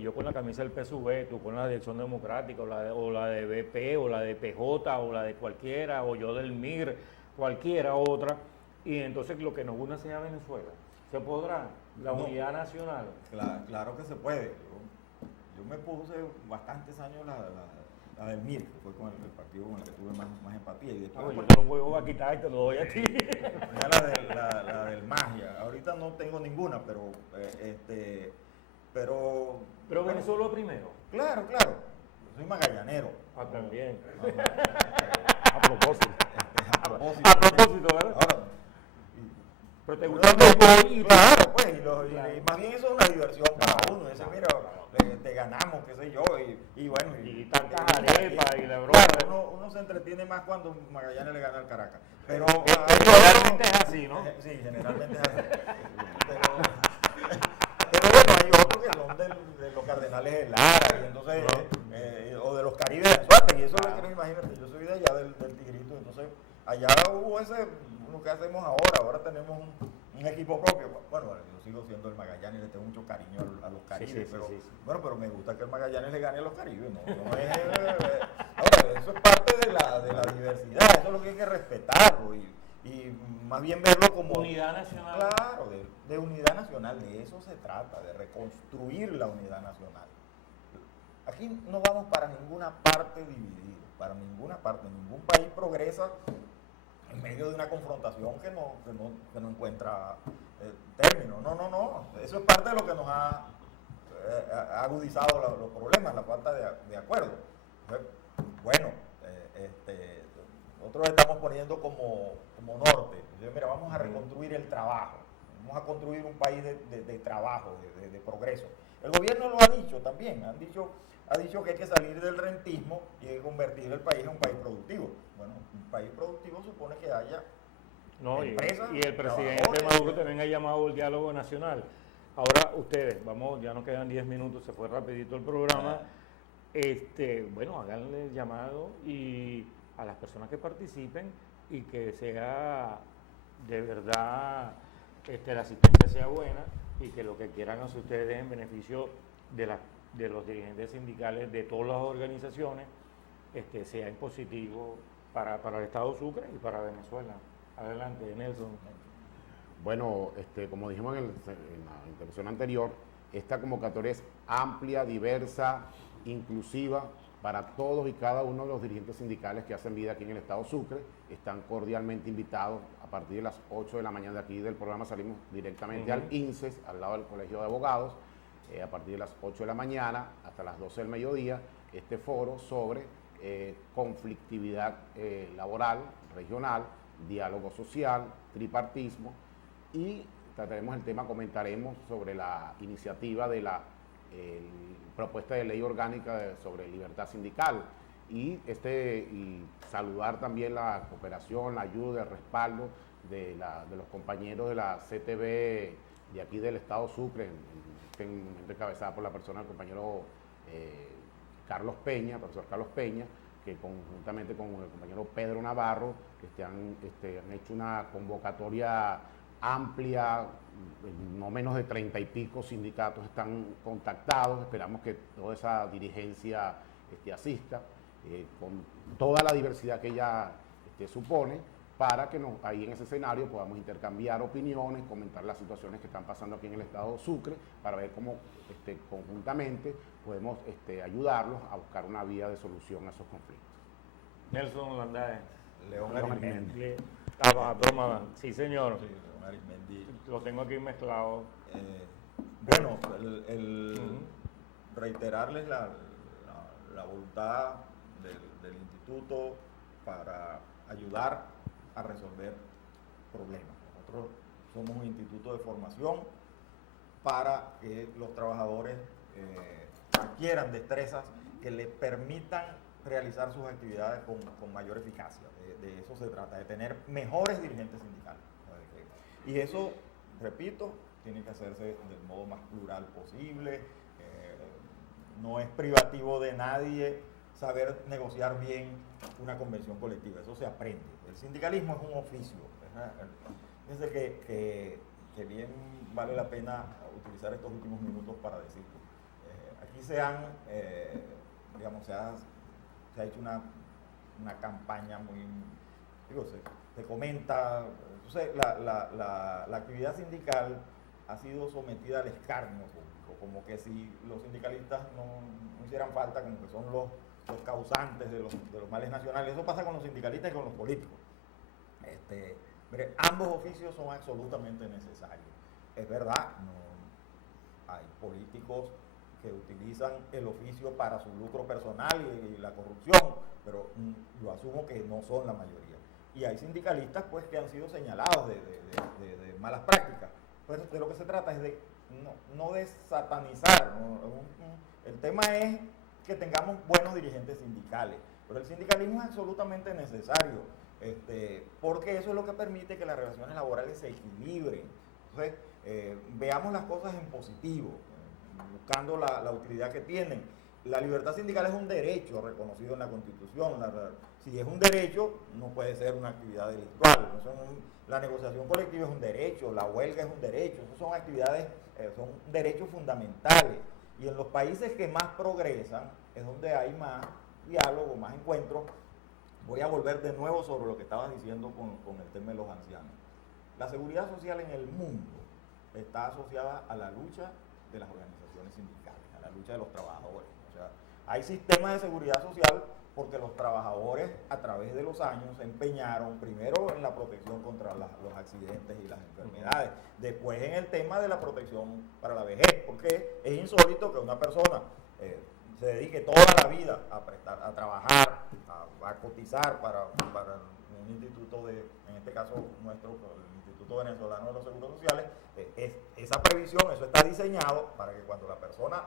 yo con la camisa del PSV, tú con la de Acción Democrática, o la de BP, o la de PJ, o la de cualquiera, o yo del MIR, cualquiera otra, y entonces lo que nos une sea Venezuela. ¿Se podrá? La unidad nacional. Claro que se puede. Yo me puse bastantes años la del MIR, que fue con el partido con el que tuve más empatía. Y después, yo te lo vuelvo a quitar y te lo doy a ti. La del Magia. Ahorita no tengo ninguna, pero Pero Venezuela primero. Claro. Yo soy magallanero. También. A propósito. A propósito, ¿verdad? Ahora, pero te gusta el béisbol. Claro, pues, y más bien eso es una diversión para uno. Dice, mira, te ganamos, qué sé yo, y bueno. Y tantas arepas y la broma. Claro, uno se entretiene más cuando Magallanes le gana al Caracas. Pero generalmente es así, ¿no? Sí, generalmente es así. Pero bueno, hay otros que son de los Cardenales de Lara, y entonces, o de los Caribes de Anzoátegui, y eso es lo que no imagínate. Yo soy de allá del Tigrito, entonces allá hubo lo que hacemos ahora tenemos un equipo propio. Bueno, yo sigo siendo el Magallanes, le tengo mucho cariño a los Caribes, sí. Bueno, pero me gusta que el Magallanes le gane a los Caribes, ¿no? Ahora, eso es parte de la diversidad, eso es lo que hay que respetarlo y más bien verlo como unidad nacional. Claro, de unidad nacional, de eso se trata, de reconstruir la unidad nacional. Aquí no vamos para ninguna parte divididos, para ninguna parte, ningún país progresa en medio de una confrontación que no encuentra término. No, eso es parte de lo que nos ha agudizado los problemas, la falta de acuerdo. Entonces, bueno, nosotros estamos poniendo como norte. Entonces, mira, vamos a reconstruir el trabajo, vamos a construir un país de trabajo, de progreso. El gobierno lo ha dicho también, ha dicho que hay que salir del rentismo y hay que convertir el país en un país productivo. Bueno, un país productivo supone que haya empresas, y el presidente Maduro también ha llamado el diálogo nacional. Ahora ustedes, ya nos quedan 10 minutos, se fue rapidito el programa. Bueno, háganle el llamado y a las personas que participen y que sea de verdad, la asistencia sea buena y que lo que quieran hacer ustedes en beneficio de los dirigentes sindicales de todas las organizaciones sea en positivo para el Estado Sucre y para Venezuela. Adelante, Nelson. Bueno, como dijimos en la intervención anterior, esta convocatoria es amplia, diversa, inclusiva para todos y cada uno de los dirigentes sindicales que hacen vida aquí en el Estado Sucre. Están cordialmente invitados a partir de las 8 de la mañana. De aquí del programa salimos directamente al INSES, al lado del Colegio de Abogados, a partir de las 8 de la mañana hasta las 12 del mediodía, este foro sobre conflictividad laboral, regional, diálogo social, tripartismo, y trataremos el tema, comentaremos sobre la iniciativa de la propuesta de ley orgánica sobre libertad sindical y saludar también la cooperación, la ayuda, el respaldo de los compañeros de la CTV de aquí del Estado Sucre, encabezada por la persona del compañero profesor Carlos Peña, que conjuntamente con el compañero Pedro Navarro han hecho una convocatoria amplia, no menos de 30 y pico sindicatos están contactados, esperamos que toda esa dirigencia asista, con toda la diversidad que ella supone, para que ahí en ese escenario podamos intercambiar opiniones, comentar las situaciones que están pasando aquí en el estado de Sucre, para ver cómo conjuntamente podemos ayudarlos a buscar una vía de solución a esos conflictos. Nelson Landae. León Arismendi. Broma. Sí, señor. Sí, León Arismendi. Lo tengo aquí mezclado. Bueno, reiterarles la voluntad del instituto para ayudar a resolver problemas. Nosotros somos un instituto de formación para que los trabajadores adquieran destrezas que les permitan realizar sus actividades con mayor eficacia. De eso se trata, de tener mejores dirigentes sindicales. Y eso, repito, tiene que hacerse del modo más plural posible. No es privativo de nadie saber negociar bien una convención colectiva, eso se aprende. El sindicalismo es un oficio. Fíjense que bien vale la pena utilizar estos últimos minutos para decirlo. Aquí se ha hecho una campaña muy, se comenta, entonces la actividad sindical ha sido sometida al escarnio público, como que si los sindicalistas no hicieran falta, como que son los causantes de los males nacionales. Eso pasa con los sindicalistas y con los políticos. Ambos oficios son absolutamente necesarios. Es verdad, hay políticos que utilizan el oficio para su lucro personal y la corrupción, pero yo asumo que no son la mayoría. Y hay sindicalistas pues que han sido señalados de malas prácticas. Pues de lo que se trata es de no de satanizar, ¿no? El tema es que tengamos buenos dirigentes sindicales, pero el sindicalismo es absolutamente necesario, porque eso es lo que permite que las relaciones laborales se equilibren. Entonces, veamos las cosas en positivo, buscando la utilidad que tienen. La libertad sindical es un derecho reconocido en la Constitución. Si es un derecho, no puede ser una actividad delictual. La negociación colectiva es un derecho, la huelga es un derecho. Esas son actividades, son derechos fundamentales. Y en los países que más progresan es donde hay más diálogo, más encuentros. Voy a volver de nuevo sobre lo que estabas diciendo con el tema de los ancianos. La seguridad social en el mundo está asociada a la lucha de las organizaciones sindicales, a la lucha de los trabajadores. O sea, hay sistemas de seguridad social porque los trabajadores a través de los años se empeñaron primero en la protección contra los accidentes y las enfermedades, después en el tema de la protección para la vejez, porque es insólito que una persona se dedique toda la vida a trabajar, a cotizar para un instituto en este caso nuestro, el Instituto Venezolano de los Seguros Sociales. Esa previsión, eso está diseñado para que cuando la persona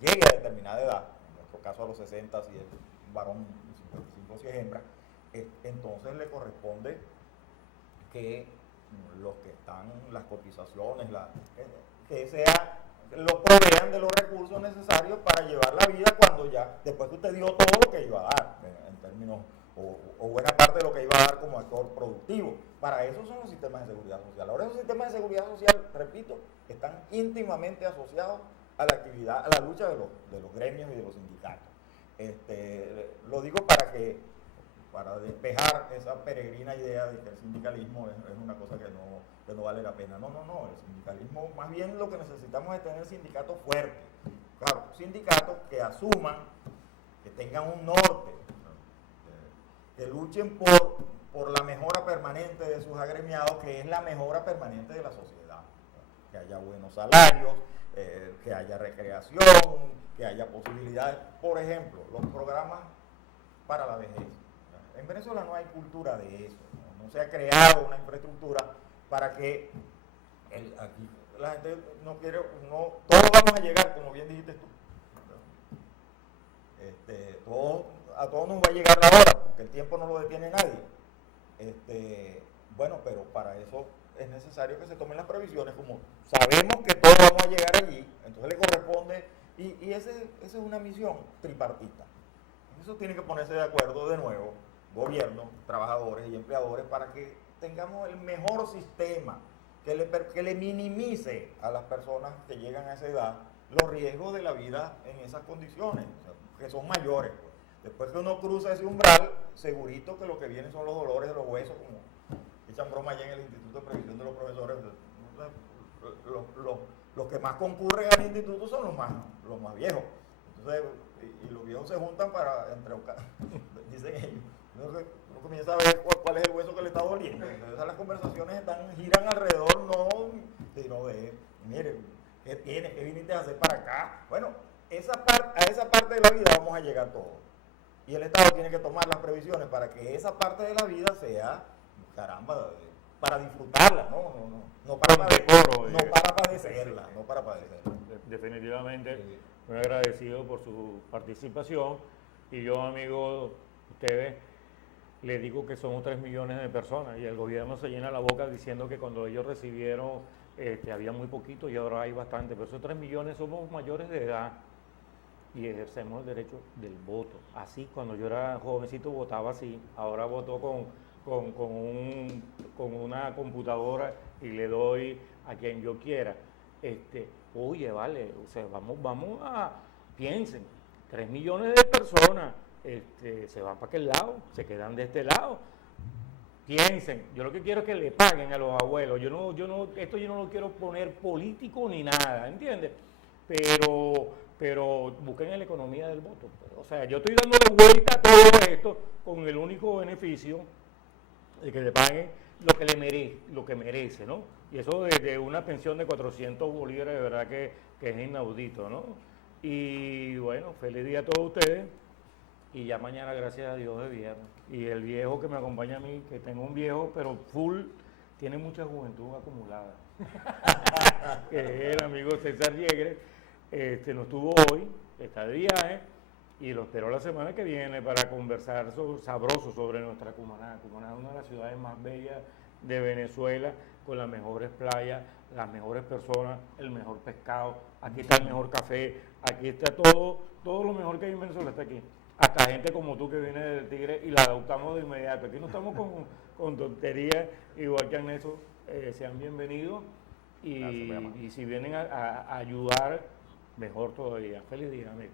llegue a determinada edad, en nuestro caso a los 60 si es varón y 55 si es hembra, entonces le corresponde que los que están, las cotizaciones, que lo provean de los recursos necesarios para llevar la vida después que usted dio todo lo que iba a dar, en términos, o buena parte de lo que iba a dar como actor productivo. Para eso son los sistemas de seguridad social. Ahora esos sistemas de seguridad social, repito, están íntimamente asociados a la actividad, a la lucha de los gremios y de los sindicatos. Lo digo para despejar esa peregrina idea de que el sindicalismo es una cosa que no vale la pena. No, el sindicalismo, más bien lo que necesitamos es tener sindicatos fuertes. Claro, sindicatos que asuman, que tengan un norte, que luchen por la mejora permanente de sus agremiados, que es la mejora permanente de la sociedad. Que haya buenos salarios, que haya recreación, que haya posibilidades. Por ejemplo, los programas para la vejez. En Venezuela no hay cultura de eso, no se ha creado una infraestructura para que aquí la gente todos vamos a llegar, como bien dijiste tú. A todos nos va a llegar la hora, porque el tiempo no lo detiene nadie. Bueno, pero para eso es necesario que se tomen las previsiones, como sabemos que todos vamos a llegar allí, entonces le corresponde, y esa es una misión tripartita. Eso tiene que ponerse de acuerdo de nuevo, gobierno, trabajadores y empleadores, para que tengamos el mejor sistema. que le minimice a las personas que llegan a esa edad los riesgos de la vida en esas condiciones, o sea, que son mayores. Pues. Después que uno cruza ese umbral, segurito que lo que viene son los dolores de los huesos, como echan broma allá en el Instituto de Previsión de los Profesores. Los que más concurren al instituto son los más viejos. Entonces, y los viejos se juntan para, dicen ellos, uno comienza a ver cuál es el hueso que le está doliendo. Entonces las conversaciones giran alrededor, sino de, mire, ¿qué tienes? ¿Qué viniste a hacer para acá? Bueno, a esa parte de la vida vamos a llegar todos. Y el Estado tiene que tomar las previsiones para que esa parte de la vida sea, caramba, para disfrutarla, no para padecerla. Definitivamente, muy agradecido por su participación. Y yo, amigos, ustedes, les digo que somos 3 millones de personas y el gobierno se llena la boca diciendo que cuando ellos recibieron había muy poquito y ahora hay bastante, pero esos 3 millones somos mayores de edad y ejercemos el derecho del voto. Así, cuando yo era jovencito votaba así, ahora voto con una computadora y le doy a quien yo quiera. Oye, vale, o sea, vamos a, piensen, 3 millones de personas se van para aquel lado, se quedan de este lado. Piensen, yo lo que quiero es que le paguen a los abuelos. Esto yo no lo quiero poner político ni nada, ¿entiendes? Pero busquen en la economía del voto. O sea, yo estoy dándole vuelta a todo esto con el único beneficio de que le paguen lo que merece, ¿no? Y eso de una pensión de 400 bolívares, de verdad que es inaudito, ¿no? Y bueno, feliz día a todos ustedes. Y ya mañana, gracias a Dios, es viernes. Y el viejo que me acompaña a mí, que tengo un viejo, pero full, tiene mucha juventud acumulada. Que es el amigo César Yegre. No estuvo hoy, está de viaje. Y lo espero la semana que viene para conversar sabroso sobre nuestra Cumaná. Cumaná es una de las ciudades más bellas de Venezuela, con las mejores playas, las mejores personas, el mejor pescado. Aquí está el mejor café, aquí está todo lo mejor que hay en Venezuela está aquí. Hasta gente como tú que viene del Tigre y la adoptamos de inmediato. Aquí no estamos con tonterías, igual que en eso, sean bienvenidos. Y si vienen a ayudar, mejor todavía. Feliz día, amigo.